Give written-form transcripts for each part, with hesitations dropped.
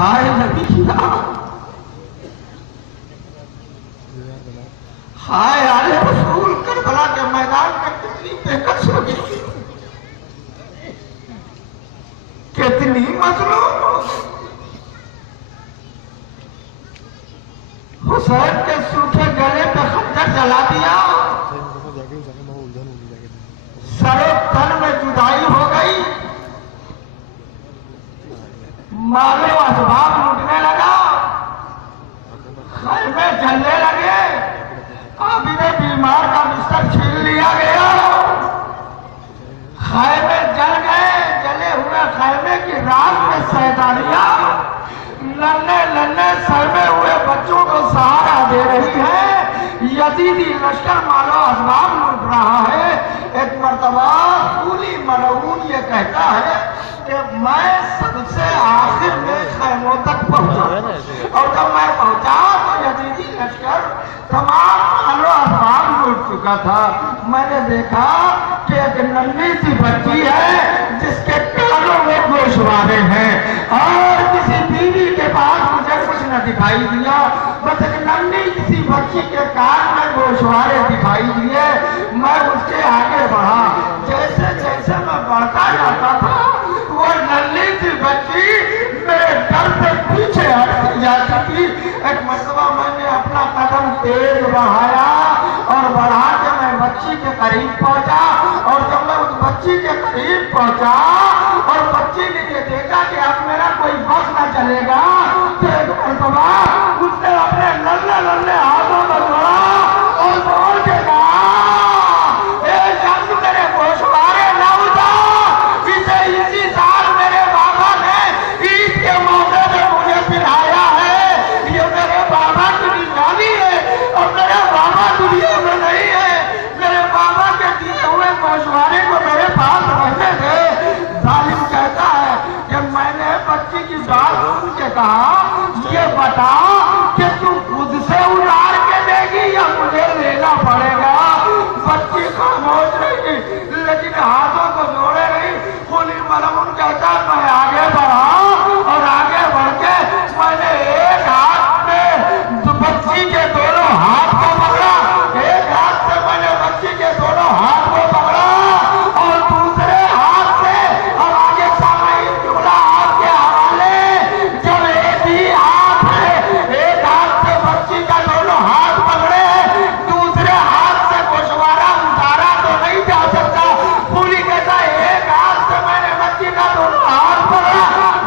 हाय नबीना, हाय आले रसूल, करबला के मैदान में कितनी बेकस होगी, कितनी मजलूम होगी। हुसैन के सूखे गले पे खंजर जला दिया, सरो तन में जुदाई हो गई, मालो असबाब लूटने लगा, खैमे जलने लगे, आबिद बीमार का बिस्तर छीन लिया गया, खैमे जल गए। जले हुए खैमे की रात में सैतानियां नन्हे नन्हे सहमे हुए बच्चों को सहारा दे रही है। यजीदी लश्कर मालो असबाब लूट रहा है। एक मर्तबा पूरी मलऊन ये कहता है कि मैं सबसे आखिर में खैमों तक पहुंचा, और जब मैं पहुंचा तो यजीदी लश्कर तमाम मालो असबाब लूट चुका था। मैंने देखा कि एक नन्ही सी बच्ची है जिसके कानों में गोशवारे हैं, और किसी बीवी के पास मुझे कुछ न दिखाई दिया, बस एक नन्ही किसी बच्ची के कान में गोशवारे दिखाई दिए। मैं उसके आगे बढ़ा, जैसे जैसे मैं बढ़ता जाता था वो नन्ही सी बच्ची मेरे डर से पीछे हटती जाती थी। एक मरतबा मैंने अपना कदम तेज बढ़ाया और बढ़ा के मैं बच्ची के करीब पहुंचा, और जब मैं उस बच्ची के करीब पहुंचा और बच्ची ने ये देखा कि अब मेरा कोई बस न चलेगा, तो एक मरतबा उसने अपने नन्हे नन्हे हाथों में जोड़ा और बोल के कहा, ए जंग मेरे गोशवारे न उठा, इसे इसी साल मेरे बाबा ने ईद के मौके पे मुझे पिलाया है। ये मेरे बाबा की निशानी है, और मेरे बाबा दुनिया में नहीं है। मेरे बाबा के दिए हुए गोशवारे को मेरे पास रहने दे। जालिम कहता है कि मैंने बच्ची की बात सुन के कहा, ये बता कि तू खुद से उतार के देगी या मुझे लेना पड़ेगा। बच्ची खामोश रही, लेकिन हाथों को जोड़े रही। खुली मलमून कहता मैं आगे बढ़ा, और आगे बढ़ के मैंने एक हाथ में बच्ची के दोनों हाथ को पकड़ा, एक हाथ से मैंने बच्ची के दोनों हाथ को पकड़ा, और दूसरे हाथ से और आगे सामने जुमला आपके हवाले, जब एक ही हाथ है, एक हाथ से बच्ची का दोनों हाथ पकड़े, दूसरे हाथ से गोशवारा उतारा तो नहीं जा सकता। पूरी कहता एक हाथ से मैंने बच्ची का दोनों हाथ पकड़ा,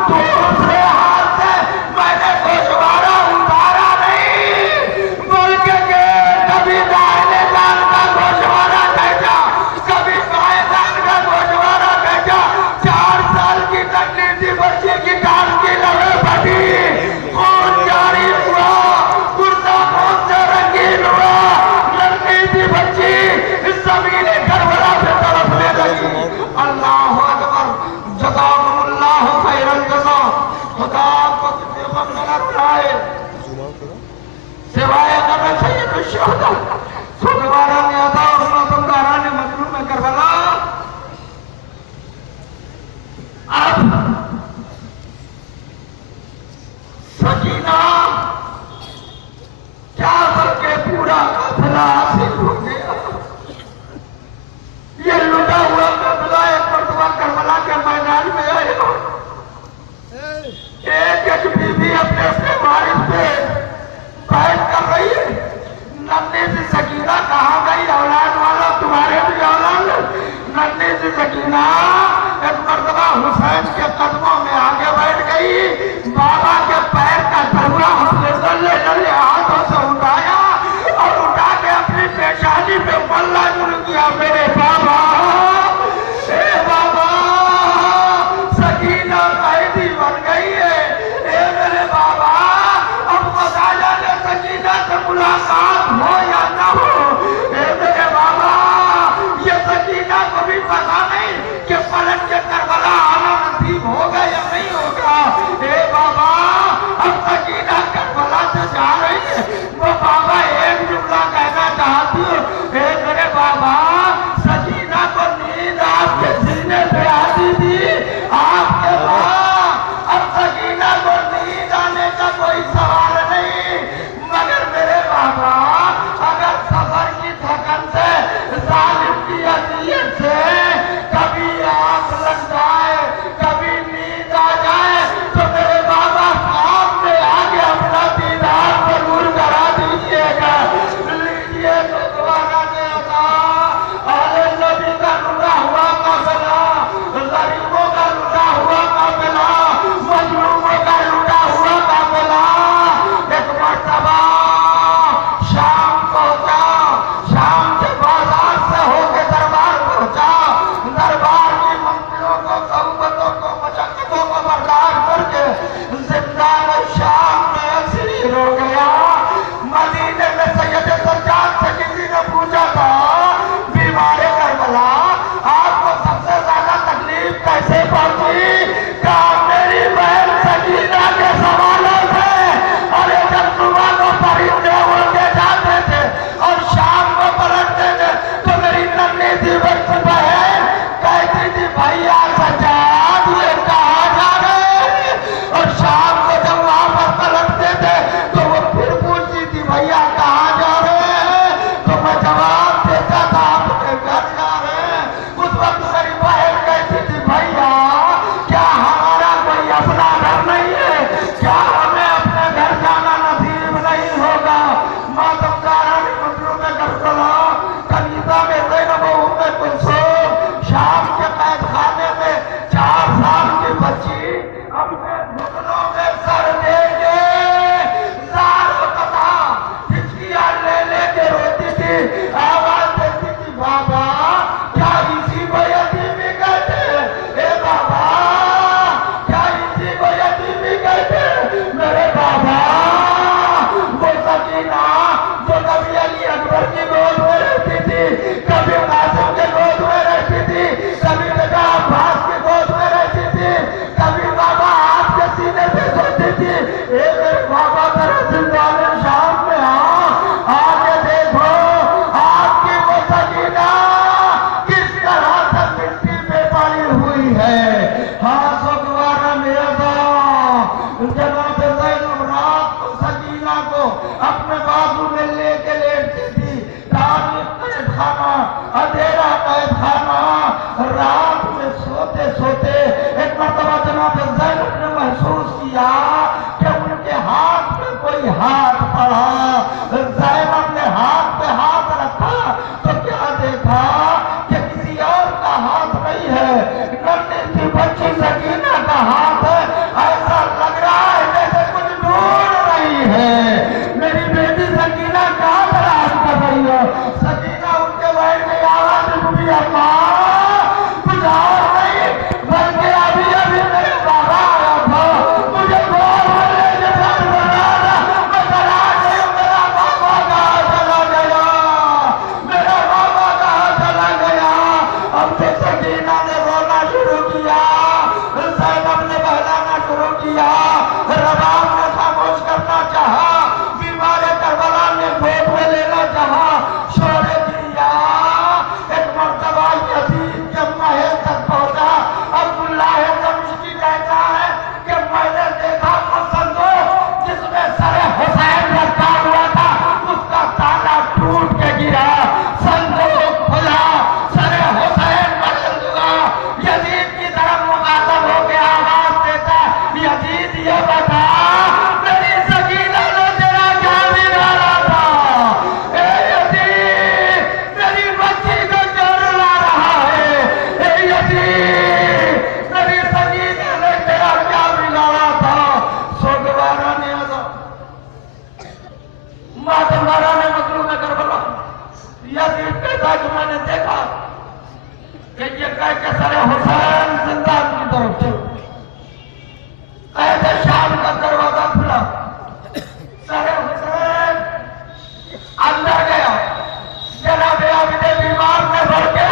दूसरे हाथ से मैंने गोशवारा उतारा नहीं, बल्कि कभी दाहिने कान का गोशवारा खींचा, कभी बाएं कान का गोशवारा खींचा। 4 साल की नन्ही सी बच्ची की कान की लड़े फटी, खून जारी हुआ, कुर्ता खून से रंगीन हुआ। नन्ही सी बच्ची ज़मीने करबला पे तड़पने लगी। अल्लाह अकबर, जज़ाकुमुल्लाहु खैरल जज़ा। खुदा आपको कितने मगफ़िरत कराए। सिवाय करना चाहिए तो शोधा सुखवारा ने आता और मातमदारा ने मजलूम में करबला। अब सकीना क्या करके पूरा काफिला हासिल हो गया। ये लुटा हुआ काफिला एक मरतबा करबला के मैदान में आया। एक एक बीवी अपने अपने वारिस पे बैठ कर रही है। नन्ही सी सकीना कहाँ गई? औलाद वाला तुम्हारे भी औलाद। नन्ही सी सकीना एक मरतबा हुसैन के कदमों में आगे बैठ गई। बाबा के पैर का तलवा अपने नल्ले नल्ले हाथों से उठाया और उठा के अपनी पेशानी पे मल्ला जुड़ किया। मेरे बाबा, ए बाबा, सकीना कैदी बन गई है। ए मेरे बाबा, अब बता जाने सकीना से मुलाकात हो या न हो। ए मेरे बाबा, ये सकीना को भी पता नहीं कि पलट के करबला आना नसीब होगा या नहीं होगा। ए बाबा, अब सकीना करबला से जा रही है। वो बाबा एक जुमला कहना चाहती हूँ। ए मेरे बाबा, है। हाँ दोबारा मेरा जनाब ज़ैनब रात को सकीना को अपने बाजू में लेके लेटती थी। तारीख कैद खाना, अंधेरा कैद खाना, रात में सोते सोते एक मरतबा जनाब ज़ैनब ने महसूस किया कि उनके हाथ में कोई हाथ पड़ा। ज़ैनब ने हाथ पे हाथ रखा तो क्या देखा कि किसी और का हाथ नहीं है, नन्ही सी बच्ची सकीना का हाथ है। ऐसा लग रहा है जैसे कुछ ढूंढ रही है। मेरी बेटी सकीना कहाँ तलाश कर रही हो? सकीना उनके बैठ गई, आवाज डूबी, अम्मा कुछ और नहीं बल्कि अभी अभी मेरे बाबा आया था, मुझे बहुत बड़े जैसा बना था, मैं तलाश रही हूँ, मेरा बाबा कहाँ चला गया, मेरा बाबा कहाँ चला गया। अब तो सकीना ने रोना शुरू किया, ज़ैनब ने बहलाना शुरू किया, रबाब ने खामोश करना चाहा, बीमार करबला ने गोद में लेना चाहा, शोरे दिया। एक मर्तबा यजीद के महल तक पहुंचा। अब्दुल्लाह दमिश्की कहता है कि मैंने देखा वो संदूक जिसमें सरे हुसैन रखा हुआ था, उसका ताला टूट के गिरा, संदूक खुला, सरे हुसैन बुलंद हुआ। यजीद की तरफ मुखातब हो गया, आवाज देता, यजीद ये बता मेरी सकीना ने तेरा क्या बिगाड़ा था? ए यजीद, मेरी बच्ची को क्यों रुला रहा है? ए यजीद, मेरी सकीना ने तेरा क्या बिगाड़ा था? सोगवारा ने मातमदारा ने मजलूम में करबला यजीद कहता कि मैंने देखा कि ये कह के सरे हुसैन जिंदा की तरफ चल। ऐसे शाम का दरवाजा खुला, सरे हुसैन अंदर गया। जनाब आबिद बीमार ने बढ़ के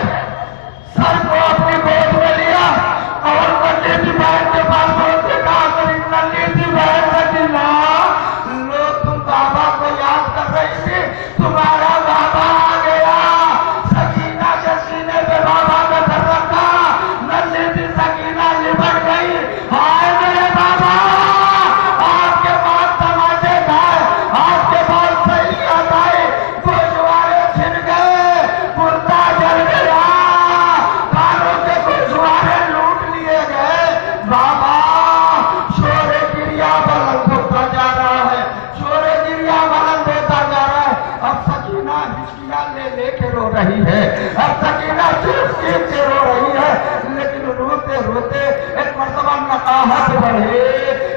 सर को अपनी गोद में लिया और नन्ही सी बहन के पास पहुंच के कहा, करीब नन्ही सी बहन सकीना, लो तुम बाबा को याद कर रही थी, तुम्हारा बाबा आ गया। सकीना के सीने पे बाबा ने सर रखा, नन्ही सी सकीना लिपट गई। हाय मेरे बाबा, आपके पास तमाचे खाए, आपके पास सही आई, गोशवारे छिन गए, कुर्ता जल गया, कानों के गोशवारे लूट लिए गए। बाबा शोरे गिरिया बुलंद होता जा रहा है, शोरे गिरिया बुलंद होता जा रहा है। अब सकीना हिचकियां ले लेके रो रही है, अब सकीना चीख चीख के रो रही है, लेकिन रोते रोते एक मर्तबा नकाहत बढ़े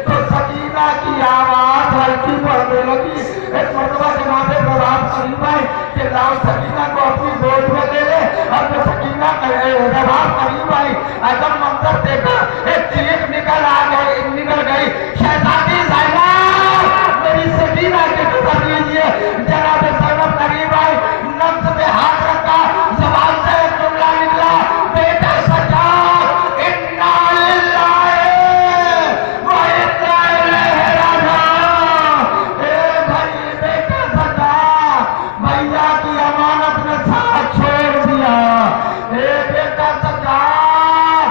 तो सकीना की आवाज हल्की पड़ने लगी। एक मर्तबा जनाबे रबाब करीब आए कि लाओ सकीना को अपनी गोद में ले ले। अब तो सकीना रबाब करीब आई, अगर मंजर देखा, एक चीख निकल गई, शहजादी ज़ैनब, मेरी सकीना की खबर लीजिए। जनाब ज़ैनब करीब आई, नब्ज़ पे हाथ रखा, ज़बान से एक जुमला निकला, बेटा सज्जाद, इन्ना लिल्लाहि व इन्ना इलैहि राजिऊन। ए भाई बेटा सज्जाद, भैया की अमानत ने साथ छोड़ दिया। ए बेटा सज्जाद,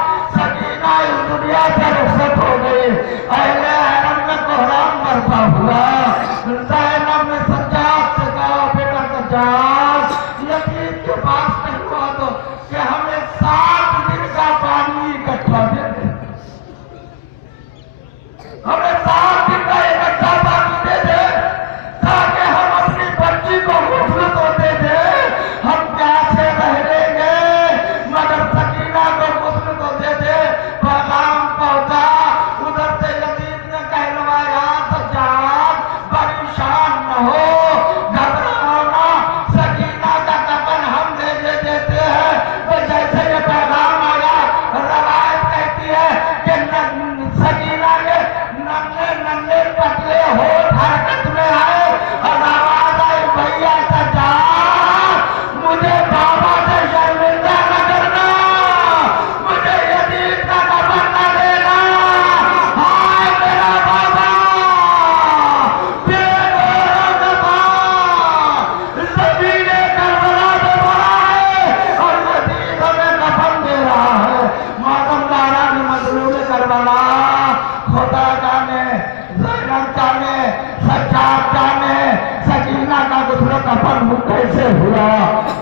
कैसे हुआ।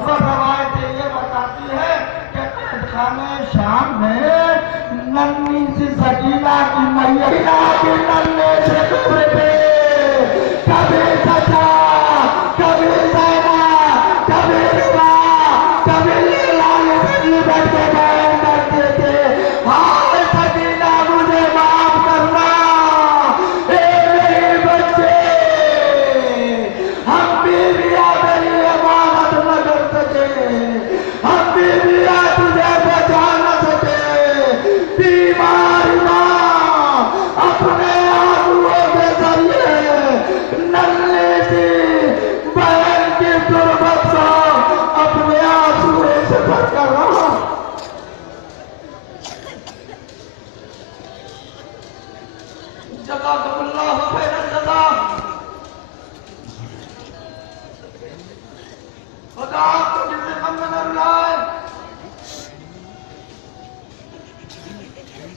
तो रवायतें ये बताती है कि खाने शाम में नन्ही सी सकीना की मैया के नन्हे से टुकड़े पे कभी सचा कभी सैना कभी रुआ कभी लाल बैठ के बयान करते थे, हाय सकीना मुझे माफ करना, ए मेरे बच्चे, हम बीविया तेरी इबादत न कर सके, हम बीविया तुझे बचा न सके, बीमारी माँ अपने आंसुओं के जरिए नन्ही सी बहन की गुर्बत को अपने आंसुओं से भरकर रहा। जज़ाकुमुल्लाह खैरन जज़ा। खुदा आपको जितने कम में लाए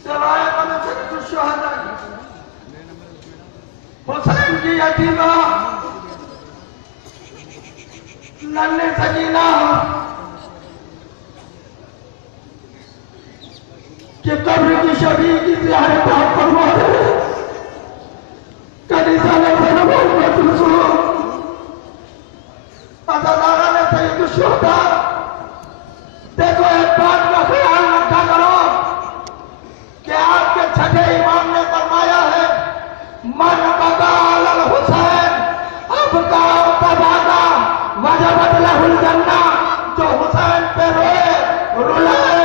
सिवाय कम से कुछ शहादा हुसैन की यतीमा नन्हे सकीना कि कब्र की शबी की ज़ियारत आप फरमा रहे हैं। कनीसा ने मोहम्मद रसूल अज़ादारा ने सैयद शुहदा। देखो एक बात का ख्याल रखा करो कि आपके छठे इमाम ने फरमाया है, मन बका अलल हुसैन अब का तबाका वजबत लहुल जन्ना। जो हुसैन पे रोए रुलाए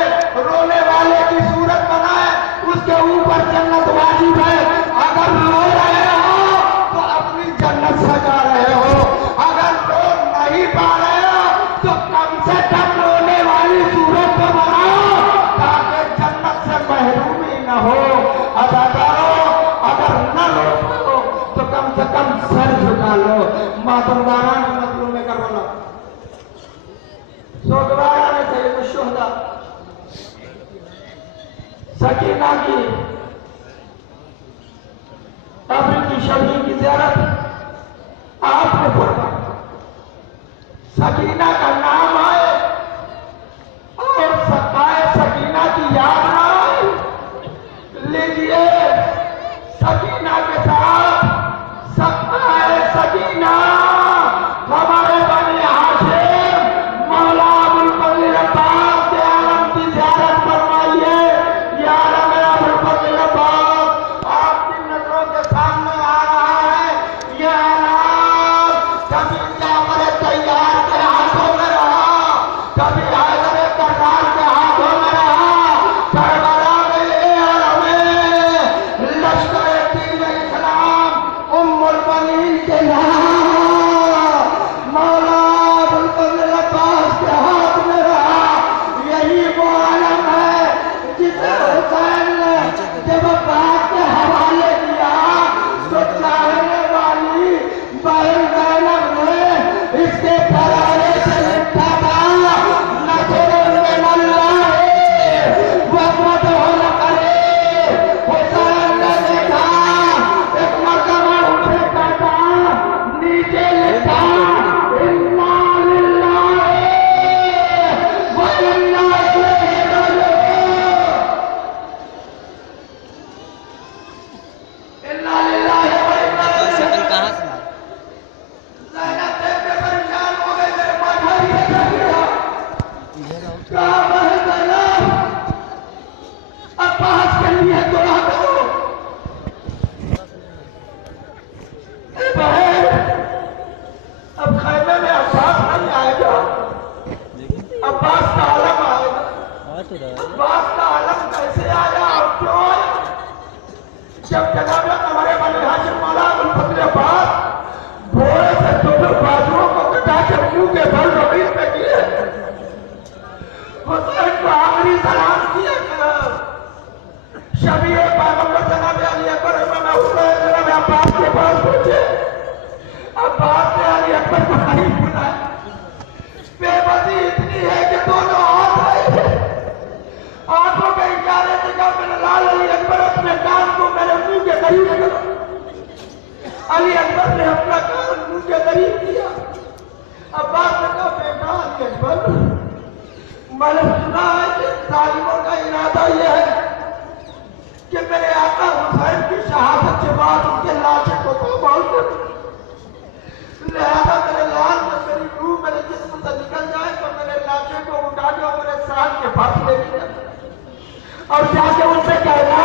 रोने वाले की सूरत बनाए उसके ऊपर जन्नत वाजिब है। अगर रो रहे हो तो अपनी जन्नत सजा रहे हो, अगर रो नहीं पा रहे हो तो कम से कम रोने वाली सूरत को बनाओ ताकि जन्नत से महरूमी न हो। अदा करो, अगर न रो पाओ तो कम से कम सर झुका लो। मातरदारा ने मतलब में कर बोला सोगवारा ने सैयद शुहदा सकीना की कब्र की शबी की ज़ियारत आपने फरमाया। सकीना का नाम आए और सकाए सकीना की याद ना आए, लीजिए सकीना के साथ सकाए सकीना हमारे बनी हाशिम मौला अबुल फजल अब्बास के आलम की ज़ियारत फरमाइए। या आलम अबुल फजल अब्बास आपकी नजरों के सामने आ रहा है। ये आलम कभी जामर तैयार के हाथों में रहा, कभी हैदर करनाल के हाथों में रहा, करबला में ये आलम लश्कर दीन इस्लाम उम्मुल बनीन के नाम मौला अबुल फजल अब्बास के हाथ में रहा। यही वो आलम है जिसे हुसैन ने जब अब्बास के हवाले किया तो चाहने वाली बहन ज़ैनब ने इसके फरारे से लिखा था, नज़रुन मिनल्लाह वक़्त होना करे। हुसैन ने देखा एक मरतबा उठे काटा नीचे लिखा इन्ना लिल्लाहि व इन्ना इलैहि राजिऊन। इन्ना लिल्लाहि व इन्ना इलैहि राजिऊन। कहाँ से ज़ैनब देख के परेशान हो गई, मेरे माथा ही कर दिया। कहा बहन ज़ैनब अब्बास के लिए दुआ करो। ए बहन अब खैमे में अब्बास नहीं आएगा, अब्बास का आलम आएगा। अब्बास का आलम कैसे आया और क्यों आया? जब जनाब हमारे बनी हाशिम मौला अबुल फजल अब्बास घोड़े से दोनों बाजुओं को कटा के मुंह के बल जमीन पे किए, हुसैन को आखिरी सलाम किया। शबी पैगंबर जनाब अली अकबर इमाम हुसैन जनाब अब्बास के पास पहुंचे। अब्बास ने अली अकबर को नहीं बुलाया। बेबसी इतनी है कि दोनों हाथ आए, आंखों के इशारे से कहा मेरे लाल अली अकबर अपने कान को मेरे मुंह के करीब करो। अली अकबर ने अपना कान मुंह के करीब किया। अब्बास ने कहा बेटा अकबर, मैंने सुना है कि जालिमों का इरादा यह है कि मेरे आका हुसैन की शहादत के बाद उनके लाशे को पामाल कर, लिहाजा मेरे लाल जब मेरी रूह मेरे जिस्म से निकल जाए तो मेरे लाशे को उठा के मेरे साथ के पास ले जाए और जाके उनसे कहना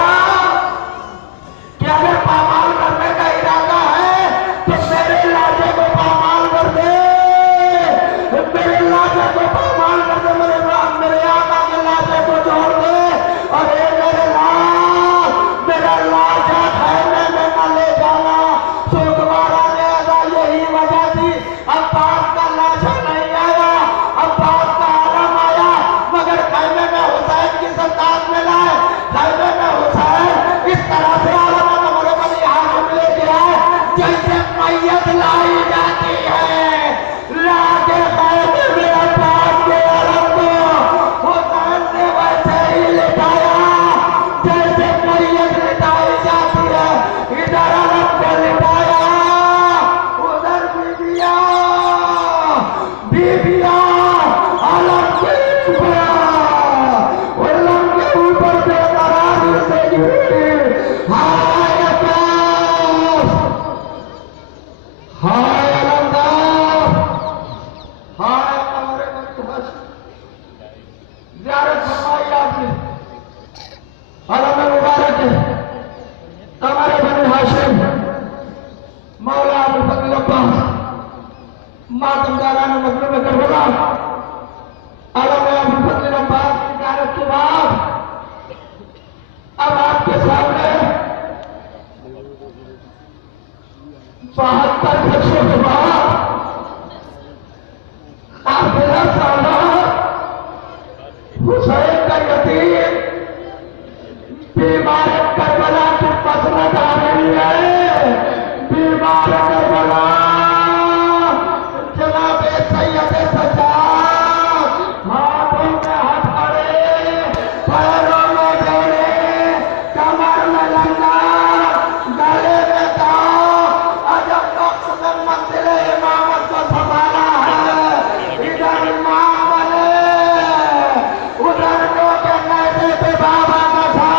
कि अगर पामाल करने का इरादा है तो मेरे लाशे को पामाल कर दे, मेरे लाशे को पामाल कर दे, मेरे आका के लाशे को जोड़ दे और ये मेरे लाल मेरा लाशा खैमे में न ले जाना। तो दोबारा ने अदा यही वजह थी, अब्बास का लाशा नहीं आया, अब्बास का आलम आया, मगर खैमे में हुसैन की संतान में लाए, खैमे में हुसैन इस तरह से आलम लेके आए जैसे मैयत लाई जाती है, लाके खैमे में अब्बास के आलम को हुसैन ने वैसे ही लिटाया जैसे मैयत लिटाई जाती है। इधर आलम को लिटाया, उधर बीबिया बीबिया आलम के ऊपर आलम के ऊपर बेकरारी से गिरी। हाय अब्बास, हाय अलमदार, हाय हमारे बनी हाशिम, ज़ियारत फरमाई आपने, अलम मुबारक है हमारे बनी हाशिम, मौला अबुल फजल अब्बास, मातमदारान मजलूम करबला, अलम अबुल फजल अब्बास की ज़ियारत के बाद अब आपके सामने 72 वर्षों के बाद काफिला सालार हुसैन का यतीम बीमार करबला की मसरत आ रही है। बीमार करबला जनाब सैयद सज्जाद हाथों में हथौड़े, पैरों में डोरे, कमर में लंगा, गले में दाव, अजब वक्त में मंदिर इमामत को संभाला है। इधर इमाम बने, उधर लोग नैते पे बाबा का था,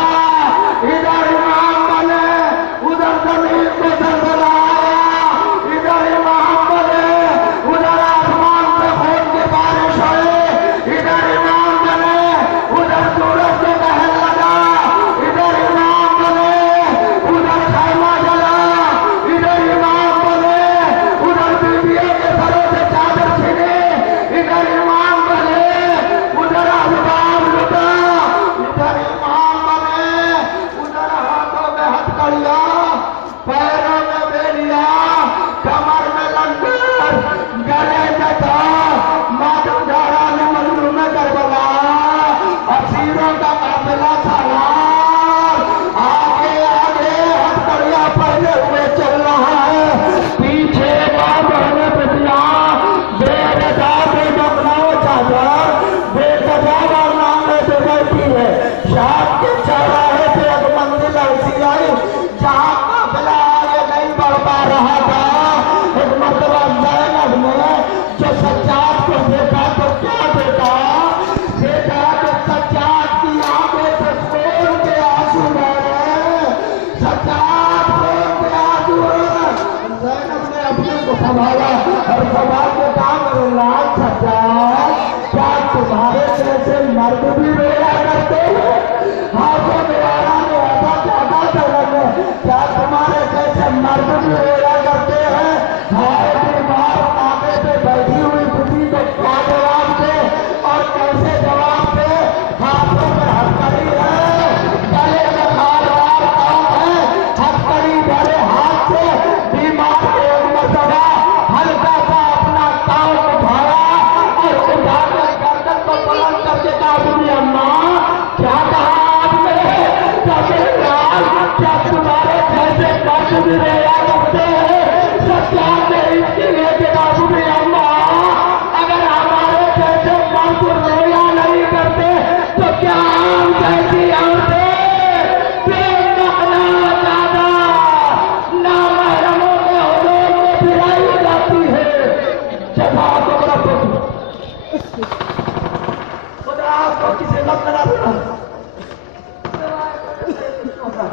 पता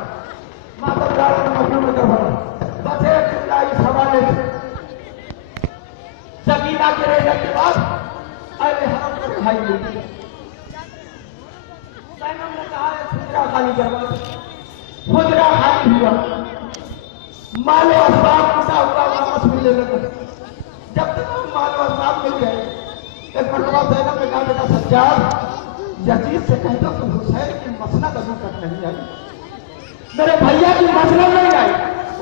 माता जाने मजनू में करवाना बस एक जिंदा इस हवाले से सकीना के रहने के बाद अरे हरम को खाई लेती सैनम ने कहा है हुजरा खाली करवा हुजरा खाली हुआ मालो असबाब टूटा हुआ वापस मिलने लगा जब तक हम मालो असबाब मिल गए एक मरतबा सैनम ने कहा बेटा सज्जाद यजीद से कहता तो हुसैन की मसनद अभी तक नहीं आई मेरे भैया की मसनद नहीं आई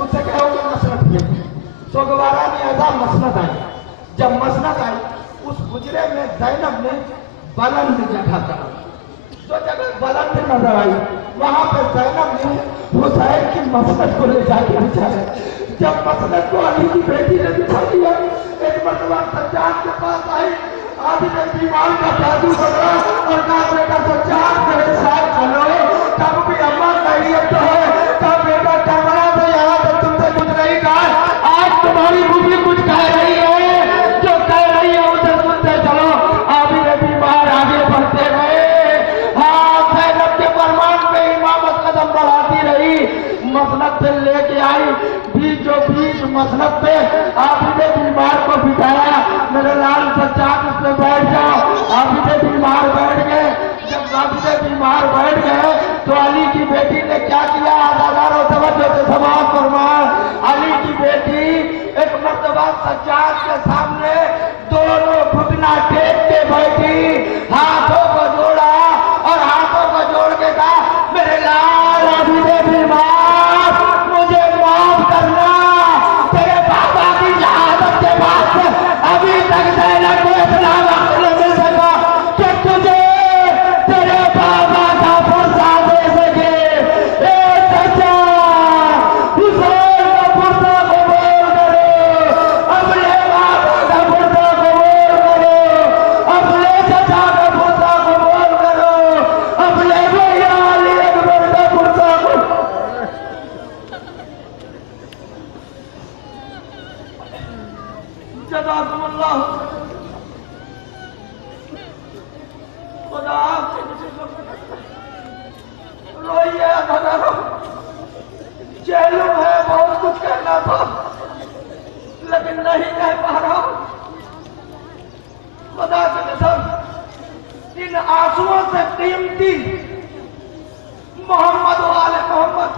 उससे कहो कि मसनद की सोगवारा ने ऐसा मसनद आई जब मसनद आई उस गुजरे में ज़ैनब ने बुलंद जगह कहा जो जगह बुलंद नजर आई वहां पर ज़ैनब ने हुसैन की मसनद को ले जाके बिछाया जब मसनद को अली की बेटी ने बिछा दिया एक मरतबा सज्जाद के पास आई आदि ने दीवार का जादू पकड़ा और कहा बेटा सज्जाद मेरे साथ चलो तब भी अम्मा खैरियत तो है तब बेटा कमरा से यहाँ तक तुमसे कुछ नहीं कहा आज तुम्हारी बुद्धि कुछ कह रही है जो कह रही है उसे सुनते चलो आदि ने बीमार आगे बढ़ते गए हाँ ज़ैनब के फरमान पे इमामत कदम बढ़ाती रही मसनद से लेके आई बीच मसनद पे आदि ने बीमार को बिठाया मेरे लाल सज्जाद उसमें बैठ जाओ आदि ने बीमार बैठ गए जब आदि ने बीमार बैठ गए तो अली की बेटी ने क्या किया आदादारों तवज्जो से समाज फरमाया अली की बेटी एक मर्तबा सज्जाद के सामने दोनों घुटना टेक के बैठी हाथों को जोड़ा और हाथों को जोड़ के कहा मेरे लाल आदि ने बीमार मुझे माफ करना तेरे बाबा की शहादत के बाद अभी तक ज़ैनब को इतना वक्त नहीं मिल सका कि तुझे तेरे बाबा का पुरसा दे सके सच्चा हुसैन का पुरसा कबूल करो अपने बाबा का पुरसा कबूल करो अपने चचा का पुरसा कबूल करो अपने भैया अली अकबर का पुरसा जज़ाकुमुल्लाह खुदा रोइए अदादारो जेलूं है बहुत कुछ कहना था लेकिन नहीं कह पा रहा हूं खुदा की कसम इन आंसुओं से कीमती मोहम्मद वाले मोहम्मद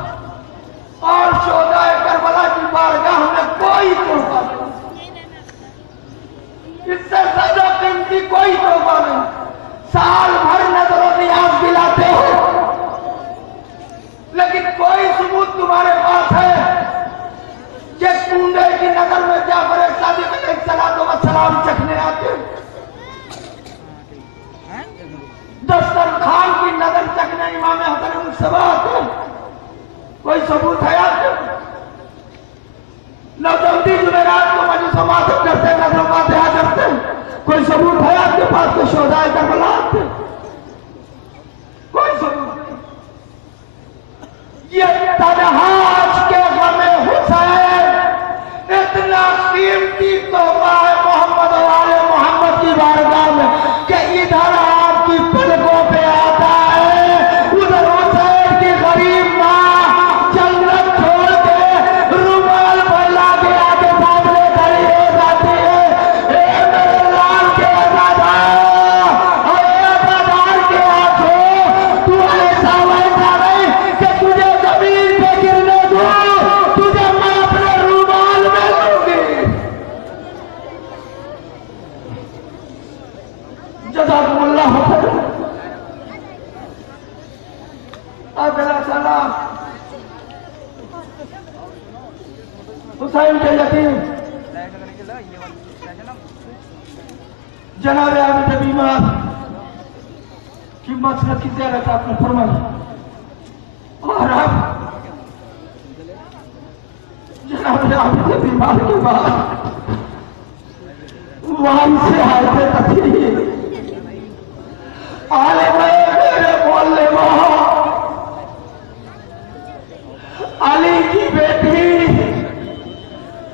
और शोहदाए करबला की बारगाह में कोई तोहफा नहीं इससे ज्यादा कीमती कोई तोहफा नहीं साल भर नजरों नियाज दिलाते हो लेकिन कोई सबूत तुम्हारे पास है कि कूंडे की नजर में जाफर सादिक अलैहिस्सलाम चखने आते दस्तरखान की नजर चखने इमाम हसन मुस्तफा आते कोई सबूत है आपके नौजवानी जुमेरात को मजलिस समाअत करते नजरों का ध्यान करते कोई सबूत है आपके पास कोई शोहदाए करबला आते कोई सबूत नहीं ये तनहाज के गमे हुसैन इतना कीमती तोहफा है मोहम्मद वाले मोहम्मद की बारगाह में कि इधर आपकी पलकों पे आता है उधर हुसैन की गरीब माँ जन्नत छोड़ के रुमाल फैला के आगे सामने खड़ी हो जाती है ए मेरे लाल के अदादार के आंसू तू ऐसा वैसा नहीं कि तुझे जमीन पे गिरने दूं तुझे मैं अपने रुमाल में लूंगी जज़ाकुमुल्लाह खैर अगला सलाम हुसैन के यतीम जनाब आबिद बीमार की मसनद की ज़ियारत आपने फरमाई और अब जनाब आबिद बीमार के बाद वहां से आए थे तस्वीर आले मेरे मोहल्ले वहां अली की बेटी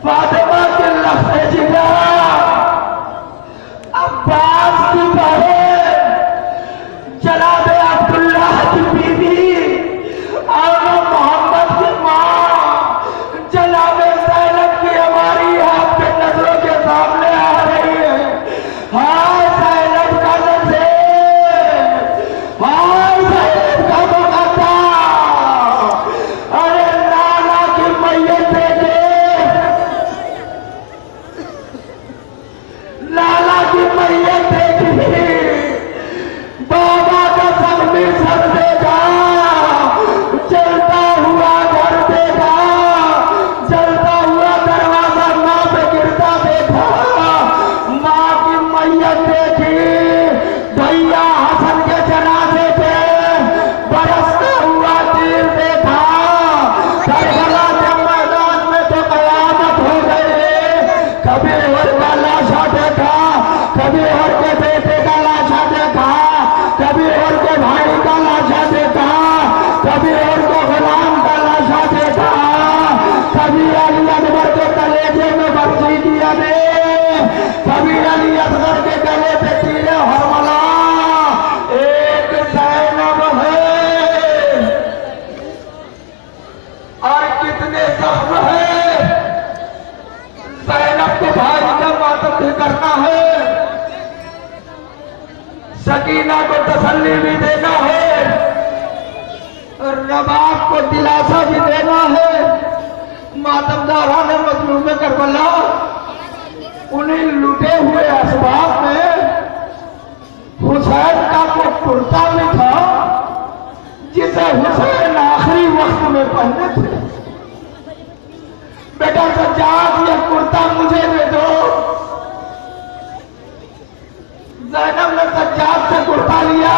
फातिमा के लफ्ज़ जिला अब्बास की बहन जनाब अब्दुल्लाह की बीवी और कभी और को गुलाम का लाशा देखा, कभी अली अकबर के कलेजे में बर्फी किया दे, कभी अली असगर के गले पे तीरे हरमला। एक ज़ैनब है और कितने जख्म है। ज़ैनब को भाई का मातम भी करना है, सकीना को तसल्ली भी देना है, रबाब को दिलासा भी देना है। मातमदारा ने मजलूम करबला उन्हीं लुटे हुए असबाब में हुसैन का वो कुर्ता भी था जिसे हुसैन आखिरी वक्त में पहने थे। बेटा सज्जाद ये कुर्ता मुझे दे दो। ज़ैनब ने सज्जाद से कुर्ता लिया,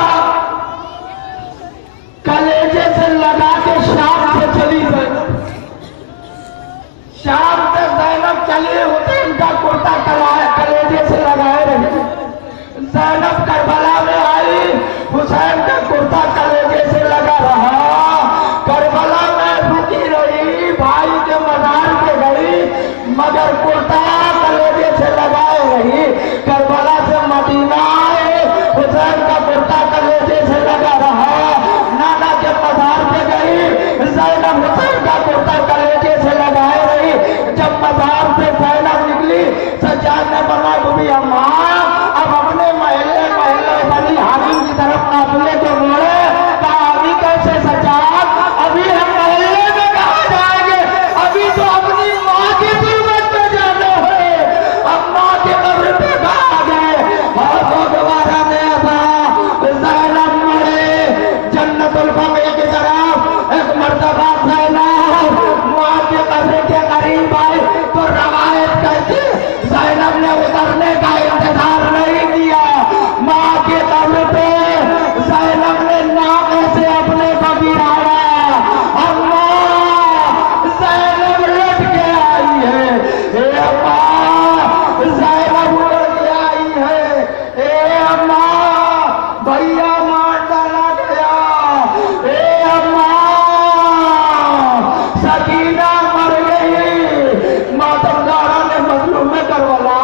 कलेजे से लगा के शाम से चली गई। शाम से ज़ैनब चली, हुसैन का कुर्ता कलेजे से लगाए रही। ज़ैनब करबला में आई, हुसैन का कुर्ता कलेजे से लगा रहा। करबला में रुकी रही, भाई के मज़ार पे गई, मगर कुर्ता कलेजे से लगाए रही। करबला से मदीना आए, हुसैन का कुर्ता कलेजे से लगा रहा। नाना के मज़ार पे गई, ज़ैनब हुसैन का कुर्ता कलेजे से लगाए रही। जब मज़ार से ज़ैनब निकली, सज्जाद ने बना भी अम्मा अब अपने महल्ले बनी हाकिम की तरफ काफिले को मोड़े। कहा अभी कैसे सज्जाद, अभी हम महल्ले में कहाँ जाएंगे, अभी तो अपनी माँ की गुर्बत में जाना है। अब माँ के कब्र पे कहाँ गए, और दोबारा में था ज़ैनब मोड़े जन्नतुल बक़ी की तरफ। एक मर्तबा ज़ैनब माँ के कब्र के करीब आई तो रवायत कहती ज़ैनब ने उतरने का इंतजार नहीं किया। माँ के कब्र पे ज़ैनब ने नाक से अपने को गिराया। अम्मा ज़ैनब लौट के आई है, ए अम्मा ज़ैनब लौट के आई है, ए अम्मा भैया मार डाला गया, ए अम्मा सकीना मर गई। मातमदारा ने मजलूम में करवला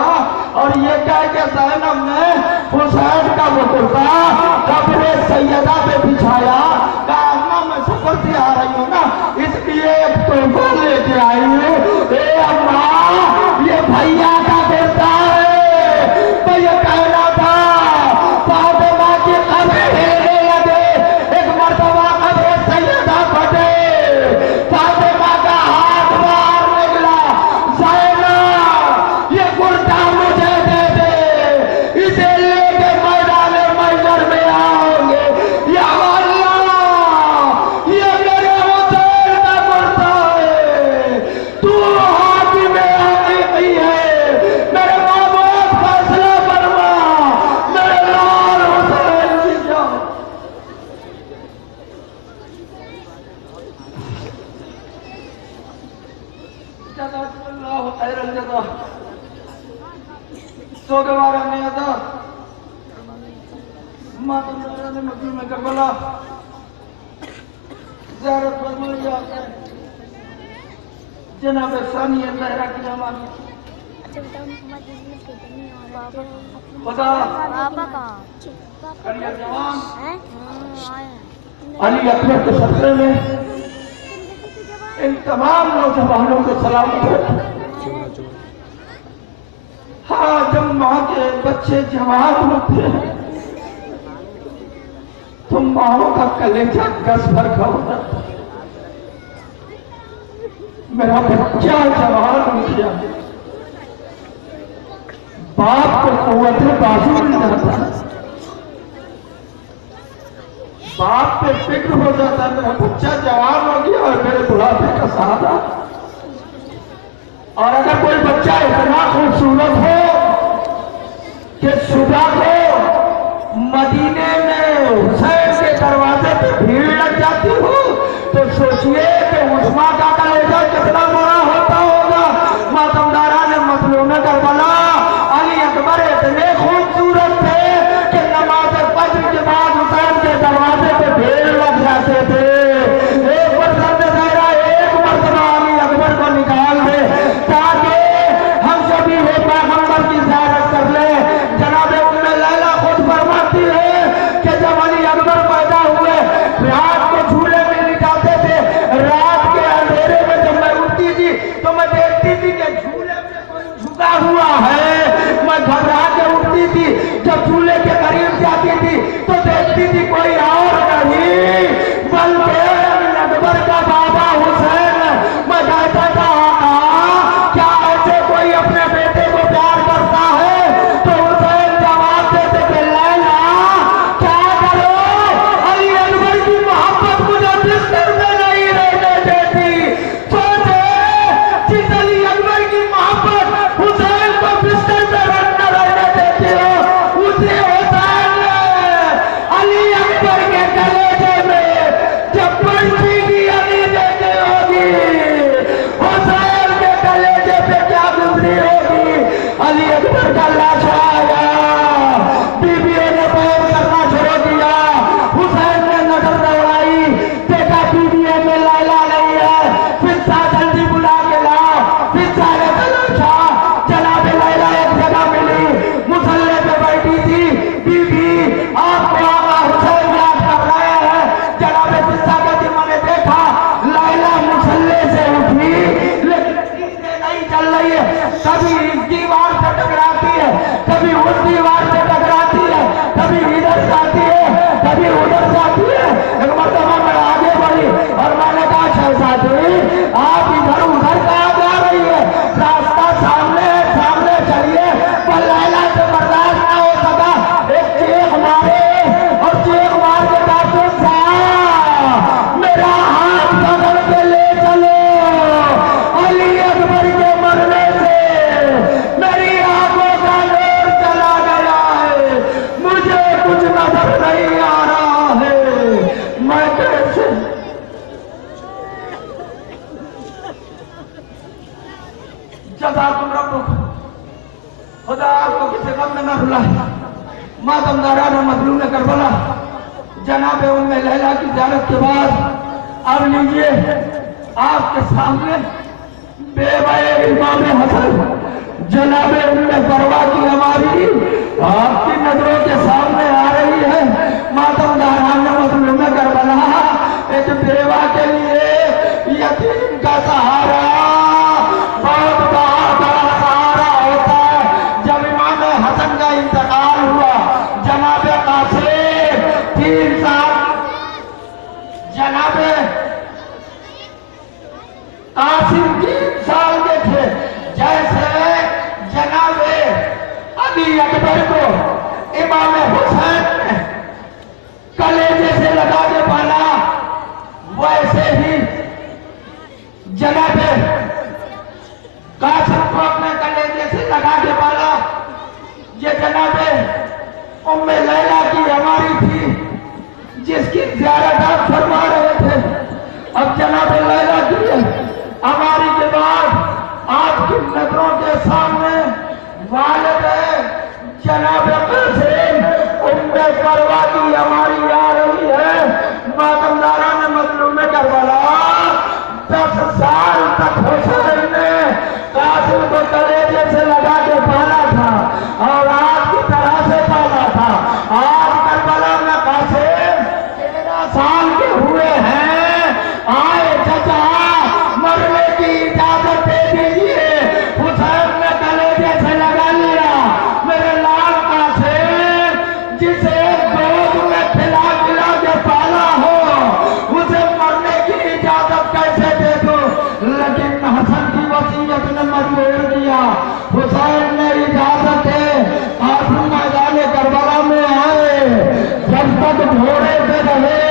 और ये कह के ज़ैनब ने हुसैन का वो कुर्ता कब्रे सैयदा पे बिछाया। कहा अम्मा मैं सफर से आ रही हूँ ना, इसलिए एक तोहफा लेके आई हूँ। ए अम्मा ये भैया का कुर्ता है। तो ये कहना था फातिमा की कब्र हिलने लगे, एक मर्तबा कब्रे सैयदा फटे, फातिमा का हाथ बाहर निकला। ज़ैनब ये कुर्ता मुझे दे दे, इसे लेके मैदान महशर में आओगे। या अल्लाह ये मेरे हुसैन का कुर्ता है, तू हाकिम हकीकी है, मेरे महबूब फैसला फरमा, मेरे लाल हुसैन की जान। जज़ाकल्लाहु खैरल जज़ा। सोगवारा में आता मातमदारा ने मदीने में करबला ज़ियारत फरमाई जाते हैं। जनाब सानिया ज़हरा की जमानी खुदा अली जवान अली अकबर के सदक़े में इन तमाम नौजवानों को सलाम करें। हाँ, जब माँ के बच्चे जवान होते हैं तो माओ का कलेजा गस भर का होता है। मेरा बच्चा जवान हो गया, बाप को कुव्वत बाजू मिल जाता है, बाप पे फिक्र हो जाता है मेरा बच्चा जवान हो गया और मेरे बुढ़ापे का सहारा। और अगर कोई बच्चा इतना खूबसूरत हो कि सुबह को मदीने में हुसैन के दरवाजे पे भीड़ लग जाती हो तो सोचिए कि उस्मा का कलेजा कितना बड़ा होता होगा। मातमदारा ने मजलूम करबला अली अकबर इतने खूबसूरत थे कि नमाज फज्र के बाद हुसैन के दरवाजे पे भीड़ लग जाते थे। घबरा के उठती थी, जब चूल्हे के करीब जाती थी तो देखती थी कोई और नहीं बल्कि अकबर का बाबा हुसैन। मैं कहता था क्या ऐसे कोई अपने बेटे को प्यार करता है? तो हुसैन जवाब देते थे लैला क्या करो, अली अकबर की मोहब्बत मुझे बिस्तर में नहीं रहने देती। सोचे जिस अली अकबर की मोहब्बत हुसैन को बिस्तर में न रहने देती हो, उसे हुसैन अली अकबर के कलेजे में जब बंसी की अली देती होगी, हुसैन के कलेजे पे क्या गुजरी होगी। अली अकबर का लाश आया, बीवियों ने बैन करना शुरू किया। हुसैन ने नजर दौड़ाई, देखा बीवियों में लैला नहीं है। फिर जल्दी बुला के लाओ, फिर सारे तलाशा, जनाब लैला एक जगह मिली, मुसल्ले पे बैठी थी। बीवी आपको आका हुसैन याद कर रहे हैं। जनाब फिजा कहती मैंने देखा लैला मुसल्ले से उठी लेकिन चीजें नहीं चल रही है, कभी इस दीवार से टकराती है, कभी उस दीवार से टकराती है, कभी इधर जाती है, कभी उधर जाती है। एक मरतबा मैं आगे बढ़ी और मैंने कहा शहजादी आप इधर उधर कहाँ जा रही है, रास्ता सामने है, सामने चलिए। पर लैला से बर्दाश्त ना हो सका, एक चीख मारे और चीख मार के कहा साहब मेरा हाथ पकड़ के ले चलो, अली अकबर के मरने से मेरी आंखों का नूर चला गया है, मुझे कुछ नजर नहीं आ रहा है, मैं कैसे। जज़ाकुम रब्बुक, खुदा आपको किसी गम में न रुलाए। मातमदारा ने मजलूम ने करबला जनाब उम्मे लैला की ज़ियारत के बाद अब लीजिए आपके सामने बेवाए इमाम हसन जनाब उम्मे फरवा की हमारी आपकी नजरों के सामने आ रही है। मातमदारा ने मजलूम ने करबला एक बेवा के लिए यतीम का सहारा बहुत बड़ा सहारा होता है। जब इमाम हसन का इंतकाल हुआ, जनाब कासिम 3 साल, जनाब कासिम 3 साल के थे। जैसे जनाब अली अकबर को इमाम हुसैन ने कलेजे से लगा के पाला, वैसे ही जनाब कासिम को अपने कलेजे से लगा के पाला। ये जनाब उम्मे लैला की हमारी थी जिसकी ज़ियारत आप फरमा रहे थे। अब जनाब लैला की हमारी के बाद आपकी नजरों के सामने वालिद जनाब कासिम उम्मे फरवा की हमारी आ रही है। मातमदारा ने मजलूम करबला 10 साल तक हुसैन ने कासिम को कलेजे से लगा के पाला था और आपकी तरह से पाला था। आज करबला में कासिम 13 साल के हुए हैं। आए चाचा मरने की इजाजत दे दीजिए। हुसैन ने कलेजे से लगा लिया मेरे लाल कासिम, जिसे गोद में खिला खिला के पाला हो, उसे मरने की इजाजत कैसे दे दो। लेकिन हसन की वसीयत ने मजबूर किया। हुसैन ने इजाजत दे कासिम मैदान करबला में आए। जब तक घोड़े पे रहे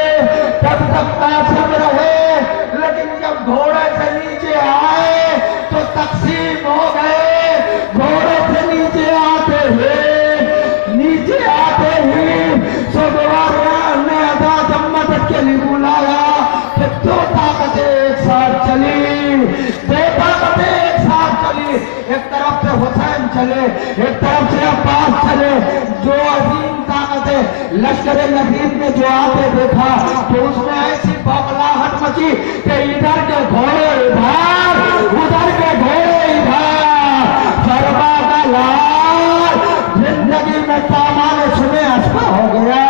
तब तक कासिम रहे, लेकिन जब घोड़े से नीचे आए तो तकसीम हो गए। घोड़े से नीचे आते ही सुगवार ने अदा मदद के लिए बुलाया कि 2 ताकतें एक साथ चली, 2 ताकतें एक साथ चली। एक तरफ से हुसैन चले, एक तरफ से अब्बास चले। जो अजीम ताकतें लश्कर नजीब ने जो आते देखा तो उसमें ऐसी बौखलाहट मची कि इधर के घोड़े इधर, उधर के घोड़े इधर। सरबा का लाल जिंदगी में सामान सुने अच्छा हो गया।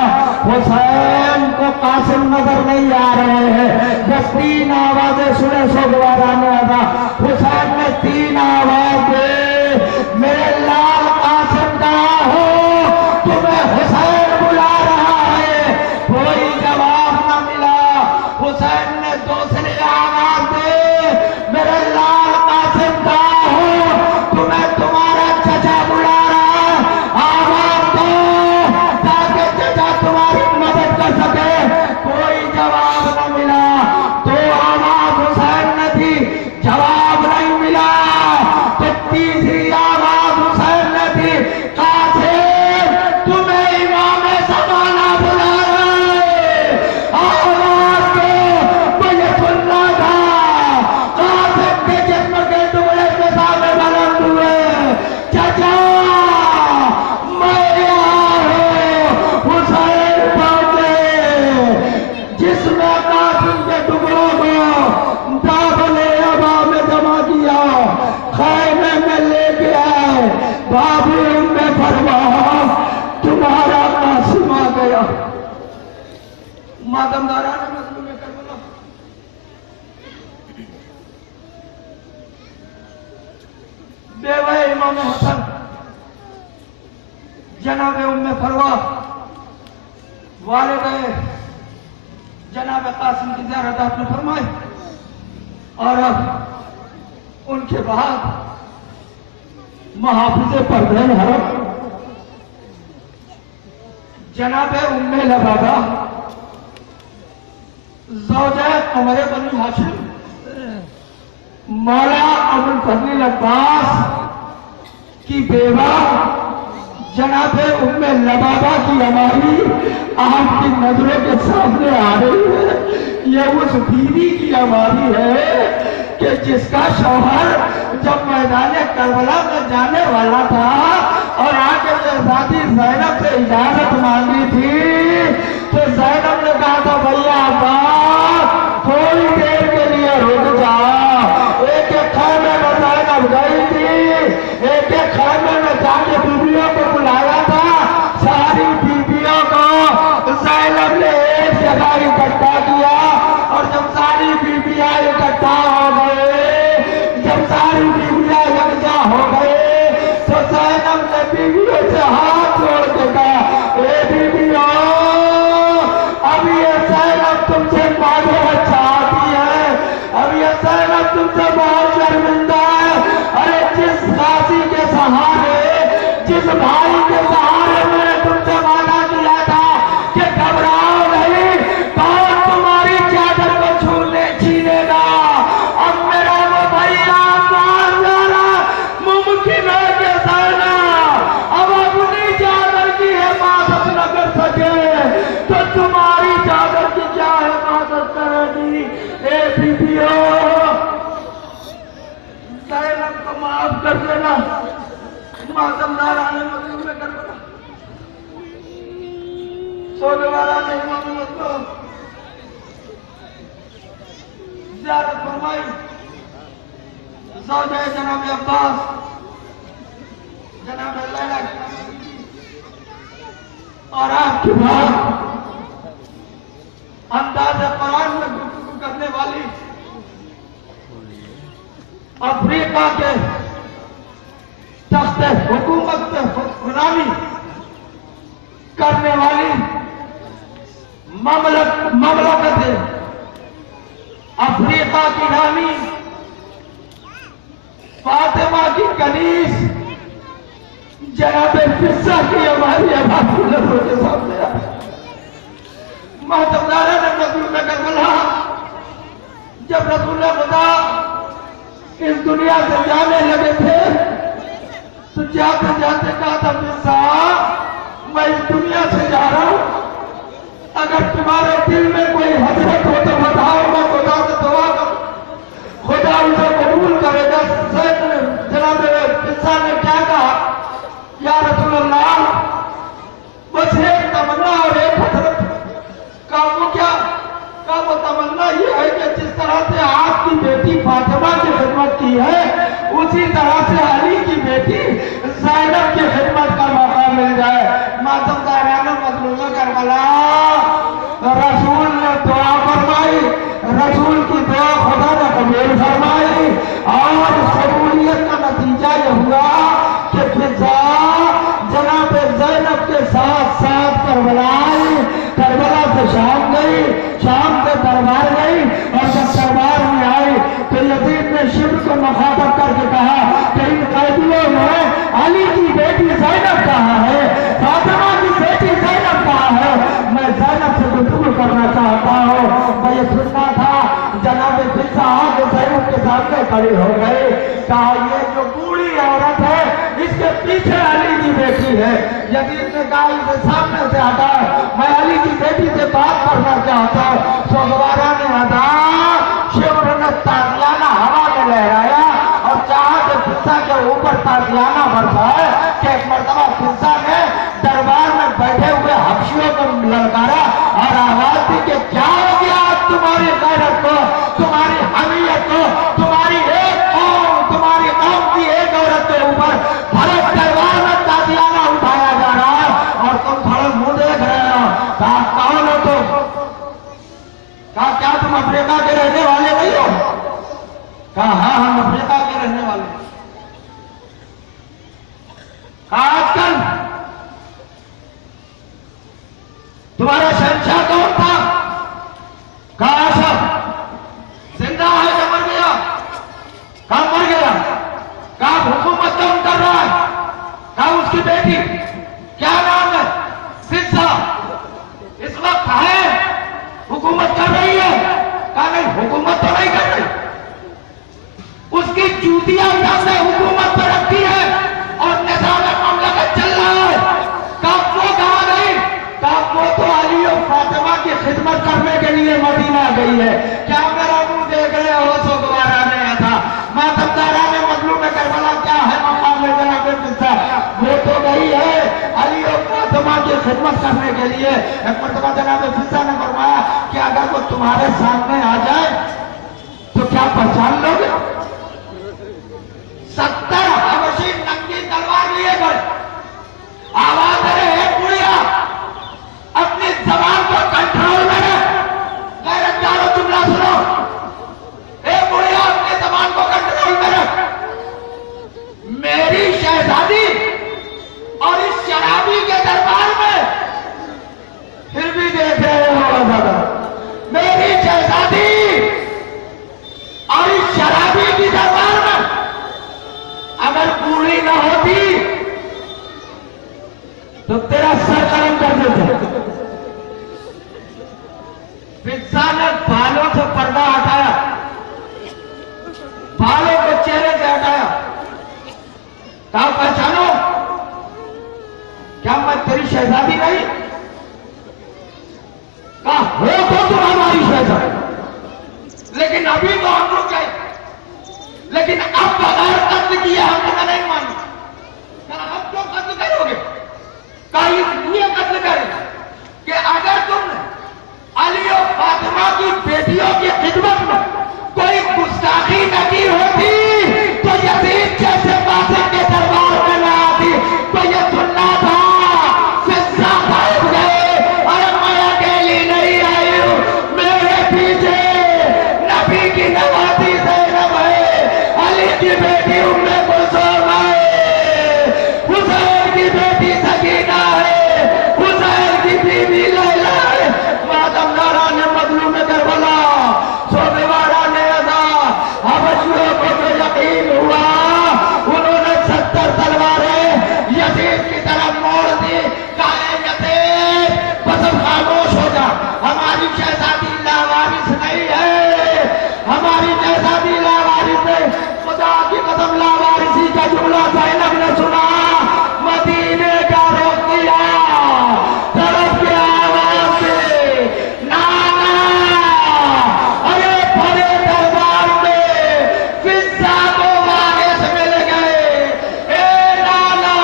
हुसैन को कासिम नजर नहीं आ रहे हैं। बस 3 आवाजें सुने सोगवारा ने अदा। हुसैन ने 3 आवाजें मेरे लाल कासिम दूसरी आवाज दे, मेरे लाल कासिम का हूँ, तुम्हें तुम्हारा चचा बुला रहा है, आवाज दो ताकि चचा तुम्हारी मदद कर सके। कोई जवाब न मिला, तो आवाज हुसैन ने दी, जवाब नहीं मिला, तो तीसरी आवाज हुसैन ने दी, कासिम तुम्हें इमाम ज़माना बुला रहे, आवाज दो, मुझे सुनना था। कासिम के जिस्म के टुकड़े के सामने बुलंद हुए, चचा मैं यहाँ हूँ। हुसैन पहुंचे, जिसमें कासिम के टुकड़ों को दाखिले अबा में जमा किया, खैमे में लेके आए। बाबू उम्मे फरमा तुम्हारा कासिम आ गया। मातमदारा ने मजलूम करबला बेवा इमाम हसन जनाब उम्मे फरवा वाले गए, जनाब कासिम की ज़ियारत आपने फरमाई, और अब उनके बाद मुहाफिज़े परदैन हरम जनाब उम्मे लबाबा ज़ौजा कमरे बनी हाशिम मौला अबुल फजल अब्बास की बेवा जनाब उम्मे लबाबा की हमारी आपकी नजरों के सामने आ रही है। ये उस बीवी की हमारी है कि जिसका शौहर जब मैदान करबला में जाने वाला था और आके शहजादी ज़ैनब से इजाजत मांगी थी, तो ज़ैनब ने कहा था भैया अब्बास थोड़ी देर के लिए रुक जाओ। एक एक खैमे में ज़ैनब गई थी, एक एक खैमे में जाके बीवियों को बुलाया था, सारी बीवियों को ज़ैनब ने एक जगह इकट्ठा किया, और जब सारी बीवियां इकट्ठा हो गए, जब सारी बीवियां यकजा हो गए, तो ज़ैनब ने बीवियों से हाथ जोड़ के कहा, ए बीवियों अब ये ज़ैनब तुमसे माजरत चाहती है, अब ये ज़ैनब तुमसे बहुत शर्मिंदा है। अरे जिस गाजी के सहारे, जिस भाई के सहारे मैंने तुमसे वादा किया था कि घबराओ नहीं, कौन तुम्हारी चादर को छीनेगा, अब मेरा वो भैया मान जाना मुमकिन है कि ज़ैनब अब अपनी चादर की हिफाजत न कर सके, तो तुम्हारी चादर की क्या हिफाजत करेगी। ए बीबियों ज़ैनब को माफ कर देना। मातमदार आने मजलूम में कर देना, सोने वाला नहीं मोहम्मद को ज़ियारत फरमाई। ज़ौजा जनाब अब्बास जनाब लैला और आपकी बात अंदाज़ कुरान में गुफ्तगू करने वाली अफ्रीका के तख्ते हुकूमत पे हुक्मरानी करने वाली ममलकत अफ्रीका की रानी फातिमा की कनीज जनाब फिस्सा की हमारी आबादी नजरों के सामने आ। महतमदारा ने रसूल में करबला जब रसूल खुदा इस दुनिया से जाने लगे थे, तो जाते जाते कहा था फिस्सा मैं इस दुनिया से जा रहा हूं, अगर तुम्हारे दिल में कोई हसरत हो तो बताओ, मैं खुदा से दुआ करूं, खुदा उसे कबूल करेगा। जनाब फिस्सा ने क्या कहा, या रसूल अल्लाह बस एक तमन्ना और एक हसरत का, वो क्या का वो तमन्ना ये है कि जिस तरह से आपकी बेटी फातिमा की खिदमत की है, उसी तरह से अली की बेटी ज़ैनब की खिदमत का मौका मिल जाए। मातमदाराना मजलूम करबला रसूल ने दुआ फरमाई, रसूल की दुआ खुदा ने कबूल फरमाई, और कबूलियत का नतीजा यह हुआ कि फिजा जनाब ज़ैनब के साथ साथ करबला से शाम गई, शाम से दरबार गई, और को मुखातब करके कहा कि इन कैदियों में अली की बेटी ज़ैनब कहाँ है, फातिमा की बेटी ज़ैनब कहाँ है, मैं ज़ैनब से गुफ्तगू करना चाहता हूँ। मैं ये सुनना था। जनाब फिजा आगे ज़ैनब के सामने खड़े हो गए। कहा ये जो बूढ़ी औरत है इसके पीछे अली की बेटी है। यजीद ने कहा इसे सामने से हटा, मैं अली की बेटी से बात करना चाहता हूँ। सो दोबारा ने हटा, शिवर ने ताजियाना हवा में लहराया और चाहा कि फिजा के ऊपर ताजियाना बरसाए कि एक मरतबा फिजा ने दरबार में बैठे हुए हबशियों को ललकारा और आवाज दी कि क्या हो गया तुम्हारी गैरत को, तुम्हारी हमीयत को, तुम्हारी तुम्हारी कौम की एक औरत के ऊपर भरत दरबार में ताजियाना उठाया जा रहा है और तुम थोड़ा मुंह देख रहे हो। कहा कौन हो तुम? कहा क्या तुम अफ्रीका के रहने वाले नहीं हो? कहा हाँ हम अफ्रीका के रहने वाले। कहा आजकल तुम्हारा शहंशाह कौन था? कहा सब जिंदा है या मर गया? कहा मर गया। कहा हुकूमत कौन कर रहा है? कहा उसकी बेटी। क्या नाम है? फिजा। इस वक्त है हुकूमत कर रही है? कहा नहीं हुकूमत तो नहीं कर रही, उसकी जूतियां उठाकर हुकूमत पर रखती है और निजाम मुमलकत चल रहा है। कहा वो कहा गई? कहा वो तो अली और फातिमा की खिदमत करने के लिए मदीना गई है। क्या मेरा मुंह देख रहे हो? सो दोबारा नहीं था। मातमदारा ने मजलूम में करबला क्या है मकाम में जनाब फिजा, वो तो गई है अली और फातिमा की खिदमत करने के लिए। एक मरतबा जनाब फिजा ने फरमाया कि अगर वो तुम्हारे सामने आ जाए तो क्या पहचान लोगे? 70 हबशी नंगी तलवार लिए गए, आवाज दे रहे हैं बुढ़िया अपनी जबान को कंट्रोल में रख। गैरतदारों जुमला सुनो, ए बुढ़िया अपनी जबान को कंट्रोल में रख। मेरी शहजादी और इस शराबी के दरबार में फिर भी देख रहे हो ज्यादा। मेरी शहजादी और इस शराबी की दरबार में अगर बूढ़ी न होती तो तेरा सर कलम कर देते। फिजा ने बालों से पर्दा हटाया, बालों को चेहरे से हटाया। कहा पहचानो, क्या मैं तेरी शहजादी नहीं? कहा हो तो तुम हमारी शहजादी, लेकिन अभी तो हम लोग गए, लेकिन अब बगैर कत्ल किए हम तुम्हें नहीं मानते। कहा अब क्यों कत्ल करोगे? कहा इसलिए कत्ल करेगा कि अगर तुमने अली और फातिमा की बेटियों की खिदमत में कोई गुस्ताखी न की होती तो यजीद जैसे बासिक के दरबार में न आती। तो ये सुनना था फिजा भाग गए और मैं अकेली नहीं आई हूं, मेरे पीछे नबी की नवाती ज़ैनब है, अली की बेटी उम्मे कुलसूम है, हुसैन की बेटी सकीना है, हुसैन की बीवी लैला है। मातमदारा ने मजलूम में करबला सो दीवारा ने अदा हबशियों को जो यकीन हुआ उन्होंने 70 तलवारें यजीद की तरफ मोड़ दी। कहा यजीद बस अब खामोश हो जा, हमारी शहजादी लावारिस नहीं है, हमारी शहजादी लावारिस है। खुदा की कसम लावारिसी का जुमला ज़ैनब ने सुना, मदीने का रोक दिया, तरफ के आवाज से नाना। अरे बड़े दरबार में फिजा को वारिस मिल गए। ए नाना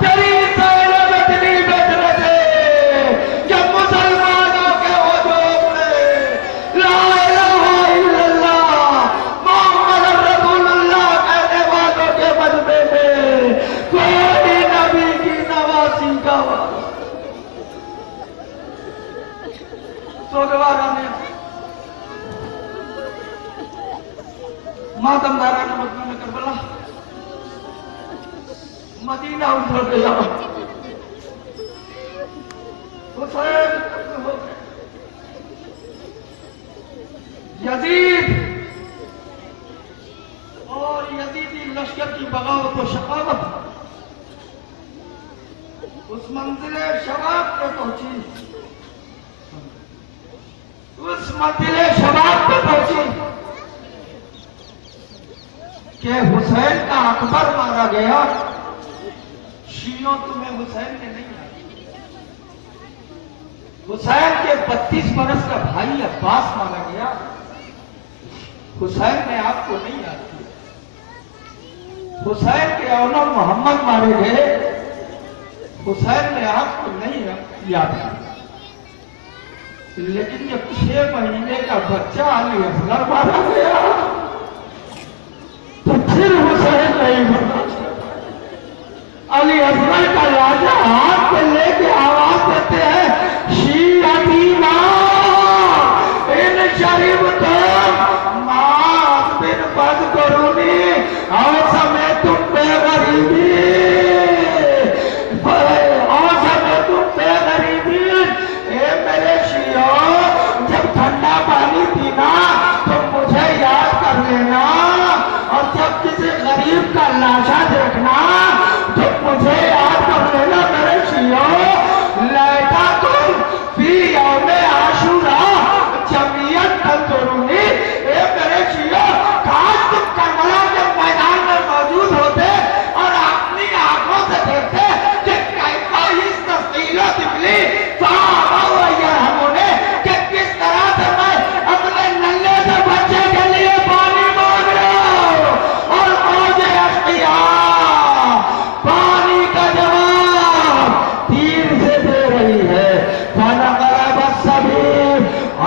तेरी ज़ैनब इतनी बेहतर थे कि मुसलमानों के हुजूम में ला इलाहा इल्लल्लाह मोहम्मद रसूलुल्लाह कहने वालों के मजमे में कोई नबी की नवासी का सोगवारा ने मातमदारा ने मजमे में करबला मदीना उतर गया। हुसैन हो गए। यजीद मंजिले शबाब पे पहुंची, उस मंजिले शबाब पे पहुंची कि हुसैन का अकबर मारा गया। शीयों तुम्हें हुसैन ने नहीं मारा, हुसैन के 32 बरस का भाई अब्बास मारा गया। हुसैन ने आपको नहीं याद किया। हुसैन के औलाद मोहम्मद मारे गए, हुसैन ने आपको नहीं याद किया। लेकिन जब 6 महीने का बच्चा अली असगर मारा गया तो फिर हुसैन नहीं बना। अली असगर का राजा हाथ में लेके आवाज देते हैं, शीअती इन शरीफ तो मां बिन बद करूनी और समय तुम बेगरीबी, और समय तुम बेगरीबी। ए मेरे शियो, जब ठंडा पानी पीना तो मुझे याद कर लेना, और जब किसी गरीब का लाशा देखना तो मुझे याद कर लेना मेरे शियो। लैटा तुम फी यौमे आशूरा जमीयत तंदुरुनी। ए मेरे शियो, काश तुम करबला के मैदान में मौजूद होते और अपनी आंखों से देखते कि कैसा इस तस्वीरों दिखली हमने कि किस तरह से मैं अपने नन्हे से बच्चे के लिए पानी मांग रहा हूं, और मुझे अश्किया पानी का जवाब तीर से दे रही है। खाना बराबर सभी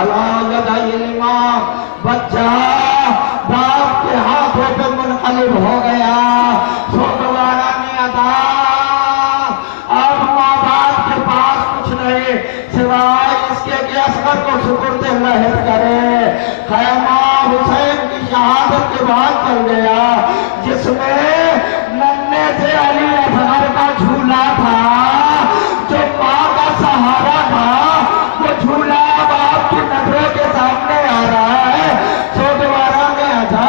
अलागत इल्माम, बच्चा बाप के हाथों पे मुनकलिब हो गया। सो दोबारा नहीं आता। अब माँ बाप के पास कुछ नहीं सिवाय इसके कि असगर को सुपुर्द लहर करे। खैमा हुसैन की शहादत के बाद चल गया, जिसमें नन्हे से अली असगर का झूला था, जो माँ का सहारा था, वो झूला बाप की नजरों के सामने आ रहा है। सो दोबारा में आता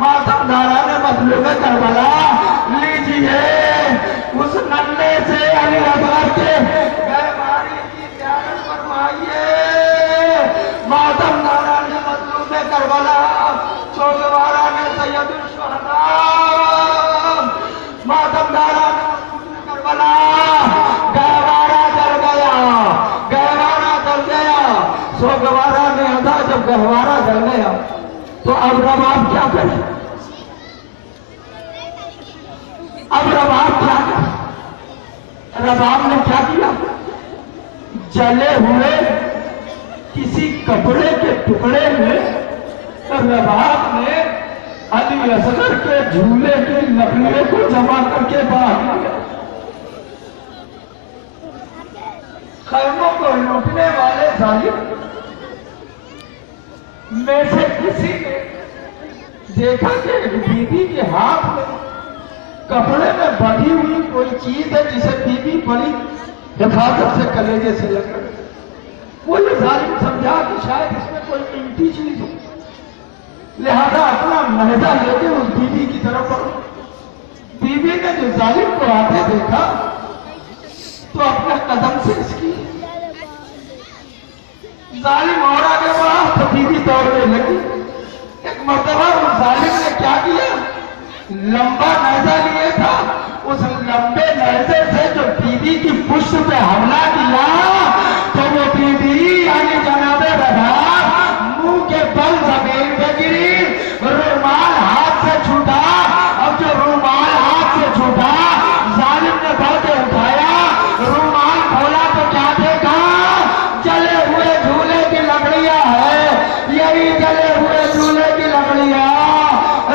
मातमदारा ने मतलूब करबला लीजिए उस नन्हे से अली असगर के गैबारी की ज़ियारत फरमाइए। मातमदारा ने मतलूब करबला, सो दोबारा ने सैयदुल शुहदा, मातमदारा ने मतलूब करबला, गहवारा जल गया, गहवारा जल गया। सो गवारा में आता, जब गहवारा जल गया तो अब रबाब क्या करे, अब रबाब क्या करे। रबाब ने क्या किया, जले हुए किसी कपड़े के टुकड़े में रबाब ने अली असगर के झूले की लकड़ियों को जमा करके बाहर निकाला। खैमों को लूटने वाले जालिम में से किसी ने देखा कि एक बीबी के हाथ में कपड़े में बंधी हुई कोई चीज है जिसे बीबी बड़ी हिफाजत से कलेजे से लग रही। वो ये जालिम समझा कि शायद इसमें कोई कीमती चीज हो, लिहाजा अपना महजा लेके उस बीबी की तरफ बढ़ो। बीबी ने जो जालिम को आते देखा तो अपने कदम से इसकी जालिम और आगे बढ़ा तो बीबी दौड़ने लगी। एक मर्तबा उस जालिम ने क्या किया, लंबा नैजा लिए था, उस लंबे नैजे से जो बीबी की पुष्ट पे हमला किया तो वो बीबी यानी जनाबे रबाब मुंह के बल जमीन पे गिरी, रुमाल हाथ से छूटा। अब जो रुमाल हाथ से छूटा, जालिम ने बढ़ के उठाया, रुमाल खोला तो क्या देखा, जले हुए झूले की लकड़ियां है। यही जले हुए झूले की लकड़ियां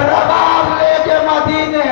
रबाब लेके मदीने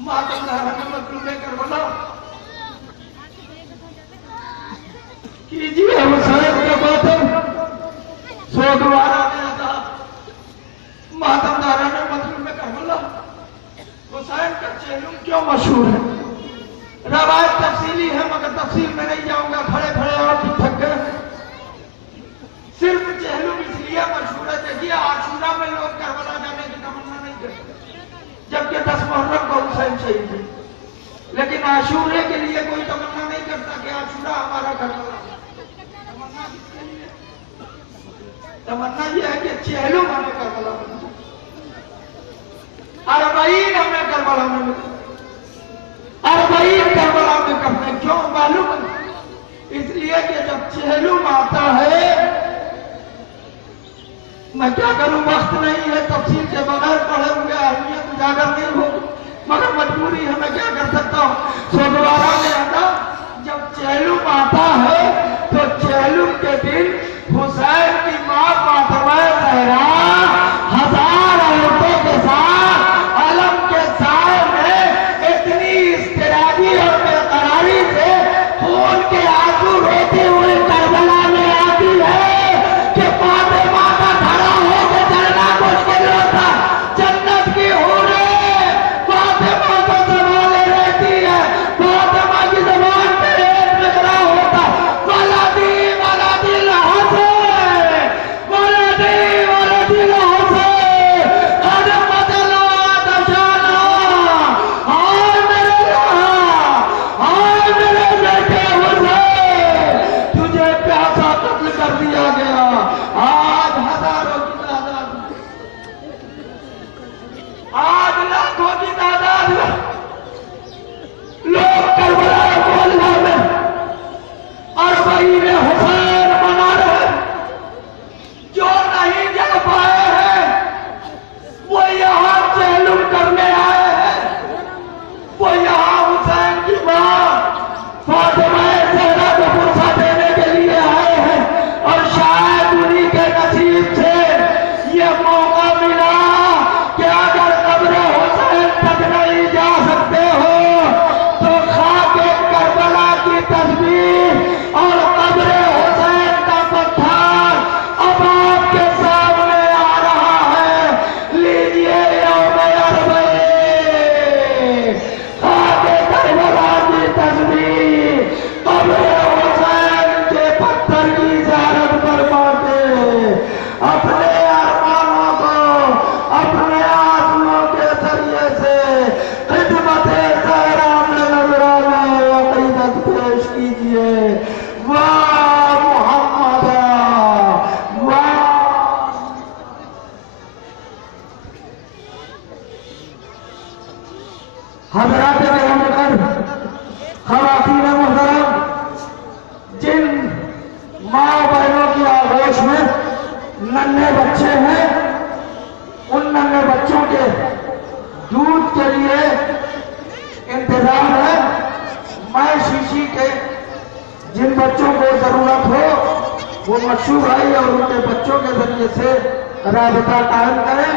मातम ने मतलब लेकर बोला कीजिए हुसैन के मातम। सो दोबारा में आता मातम दारा ने मतलब में कर बोला हुसैन का चेहलुम क्यों मशहूर है। रवायत तफसीली है मगर तफसील में नहीं जाऊंगा, खड़े खड़े और भी थक गए। सिर्फ चेहलुम इसलिए मशहूर है, देखिए आशूरा में लोग करबला जाने की तमन्ना नहीं करते, जबकि 10 मुहर्रम को हुसैन शहीद है, लेकिन आशूरे के लिए कोई तमन्ना नहीं करता कि आशूरा हमारा करबला। तमन्ना किसके लिए? तमन्ना यह है कि चेहलुम हमें करबला में, अरबईन हमें करबला में, अरबईन करबला में करते। क्यों मालूम? इसलिए कि जब चेहलुम आता है, मैं क्या करूं, वक्त नहीं है, तफसील के बगैर पढ़े हुए अहमियत उजागर नहीं होगी, मगर मजबूरी है, मैं क्या कर सकता हूं। सो दोबारा में आता जब चेहलुम आता है तो चेहलुम के दिन हुसैन की मां फातिमा ज़हरा 1000 औरतों के साथ अलम के साए में इतनी इस्तिरादी और बेकरारी से खून के आंसू रोते हुए करबला में आती है कि फातिमा का खड़ा होकर चलना मुश्किल होता। जन्नत की हूरें फातिमा को संभाले रहती है, फातिमा की ज़बान पे एक निकला होता वलदी वलदिल हुसैन, वलदी वलदिल हुसैन, कद बदला दशाना, हाय मेरे बेटे हुसैन, तुझे प्यासा कत्ल कर दिया गया। आज हजारों की तादाद में, आज लाखों की तादाद में लोग करबला मोहल्ला में अरबईन हुसैन मना रहे। जो नहीं जा पाए हैं वो यहाँ चेहलुम करने आए हैं, वो यहाँ हुसैन की मां फातिमा ज़हरा को पुरसा देने के लिए आए हैं। और शायद उन्हीं के नसीब से ये मौका मिला कि अगर कब्र हुसैन तक नहीं जा सकते हो तो खाके करबला की तस्वीर और कब्र हुसैन का पत्थर अब आपके सामने आ रहा है। लीजिए यौम अरबईन, खाके करबला की तस्वीर, कब्र हुसैन के पत्थर की ज़ियारत फरमा के अपने अरमानों को अपने आंसुओं के जरिए से खिदमत ज़हरा में नजराने अकीदत पेश कीजिए। वाह मोहम्मद, वाह। हज़रात रहमतुल्लाह ख़वातीन मुहतरम, जिन माँ बहनों की आगोश में नन्हे बच्चे हैं, उन नन्हे बच्चों के दूध के लिए इंतजाम है। मैं शीशी के जिन बच्चों को जरूरत हो वो मशहूर भाई और उनके बच्चों के जरिए से राबता कायम करें।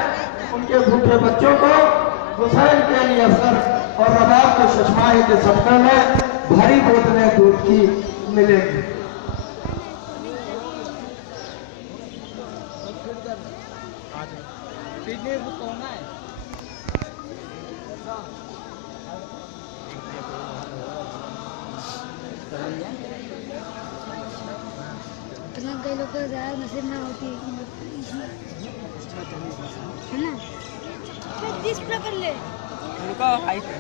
उनके भूखे बच्चों को हुसैन के अली असगर और रबाब के चश्माए के सदक़े में भरी बोतलें दूध की मिलेंगी। इतना कई लोग को ज़्यादा नसीब ना होती है ना। 20 पकड़ ले। उनका हाइट है।